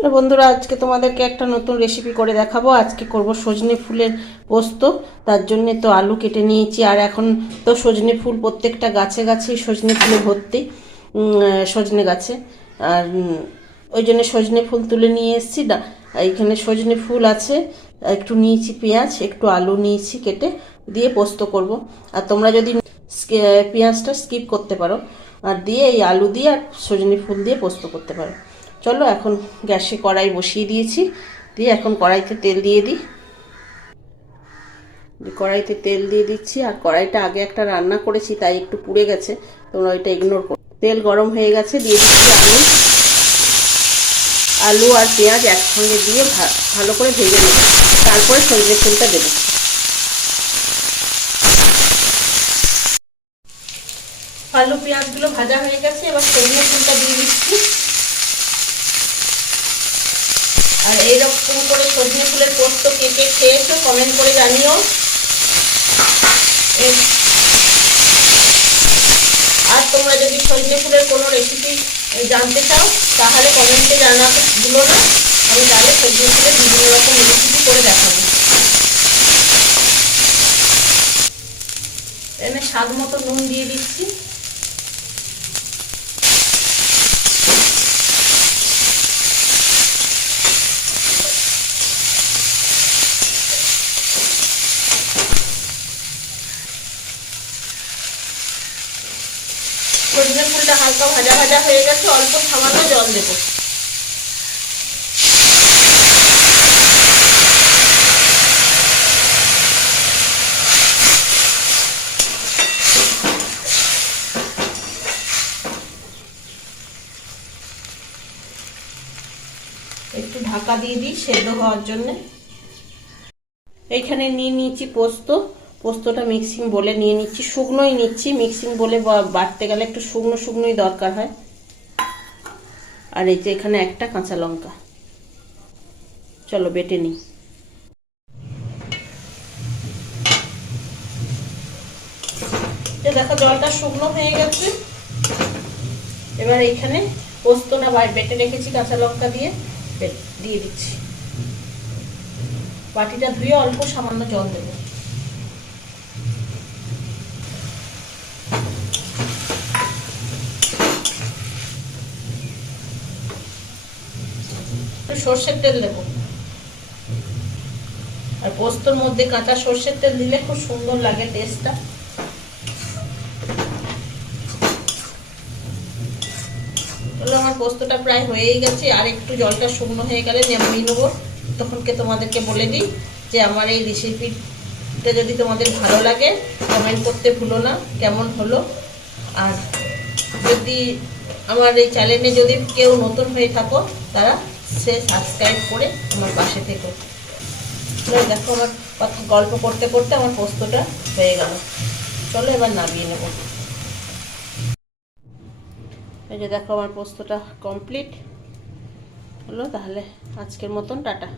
Hello বন্ধুরা, আজকে তোমাদেরকে একটা নতুন রেসিপি করে দেখাবো। আজকে করব সজনে ফুলের পোস্ত। তার জন্যে তো আলু কেটে নিয়েছি, আর এখন তো সজনে ফুল প্রত্যেকটা গাছে গাছেই সজনে ফুলে ভর্তি, সজনে গাছে। আর ওই জন্য সজনে ফুল তুলে নিয়ে এসেছি। এইখানে সজনে ফুল আছে, একটু নিয়েছি পেঁয়াজ, একটু আলু নিয়েছি কেটে, দিয়ে পোস্ত করব। আর তোমরা যদি পেঁয়াজটা স্কিপ করতে পারো, আর দিয়ে এই আলু দিয়ে আর সজনে ফুল দিয়ে পোস্ত করতে পারো। চলো, এখন গ্যাসে কড়াই বসিয়ে দিয়েছি, দিয়ে এখন কড়াইতে তেল দিয়ে দিই। কড়াইতে তেল দিয়ে দিচ্ছি, আর কড়াইটা আগে একটা রান্না করেছি তাই একটু পুড়ে গেছে, তোমরা ওইটা ইগনোর করো। তেল গরম হয়ে গেছে, দিয়ে দিচ্ছি আলু আর পেঁয়াজ একসঙ্গে দিয়ে ভালো করে ভেজে নেব, তারপরে সজনে ফুলটা দেবো। আলু পেঁয়াজগুলো ভাজা হয়ে গেছে, এবার সজনে ফুলটা দিয়ে দিচ্ছি। আর এইরকম করে সজনে ফুলের পোস্ত কে কে খেয়েছো কমেন্ট করে জানিও। আর তোমরা যদি সজনে ফুলের কোনো রেসিপি জানতে চাও তাহলে কমেন্টে জানাতে ভুলো না, আমি তাহলে সজনে ফুলের বিভিন্ন রকম রেসিপি করে দেখাবো। এখানে স্বাদ মতো নুন দিয়ে দিচ্ছি। সজনে ফুলটা হালকা ভাজা ভাজা হয়ে গেছে, অল্প সামান্য জল দেবো। একটু ঢাকা দিয়ে দিই সেদ্ধ হওয়ার জন্য। এইখানে নিয়ে নিচ্ছি পোস্তটা মিক্সিং বলে নিয়ে নিচ্ছি, শুকনোই নিচ্ছি। মিক্সিং বলে বাটতে গেলে একটু শুকনো শুকনোই দরকার হয়। আর এই যে এখানে একটা কাঁচা লঙ্কা, চলো বেটে নিই। দেখো জলটা শুকনো হয়ে গেছে। এবার এইখানে পোস্তটা বেটে রেখেছি কাঁচা লঙ্কা দিয়ে দিয়ে দিচ্ছি। বাটিটা ধুয়ে অল্প সামান্য জল দেবো। সর্ষের তেল দেবো, আর পোস্তর মধ্যে কাঁচা সর্ষের তেল দিলে খুব সুন্দর লাগে টেস্টটা। আমার পোস্তটা প্রায় হয়েই গেছে, আর একটু জলটা শুকনো হয়ে গেলে নামিয়ে নেবো। তখনকে তোমাদেরকে বলে দিই যে আমার এই রেসিপিটা যদি তোমাদের ভালো লাগে কমেন্ট করতে ভুলো না কেমন হলো। আর যদি আমার এই চ্যানেলে যদি কেউ নতুন হয়ে থাকো তারা সাবস্ক্রাইব করে আমার পাশে থেকো। দেখো আমার গল্প করতে করতে আমার পোস্তটা হয়ে গেল। চলো এবার নামিয়ে নেব। এই যে দেখো আমার পোস্তটা কমপ্লিট হলো। তাহলে আজকের মতন টাটা।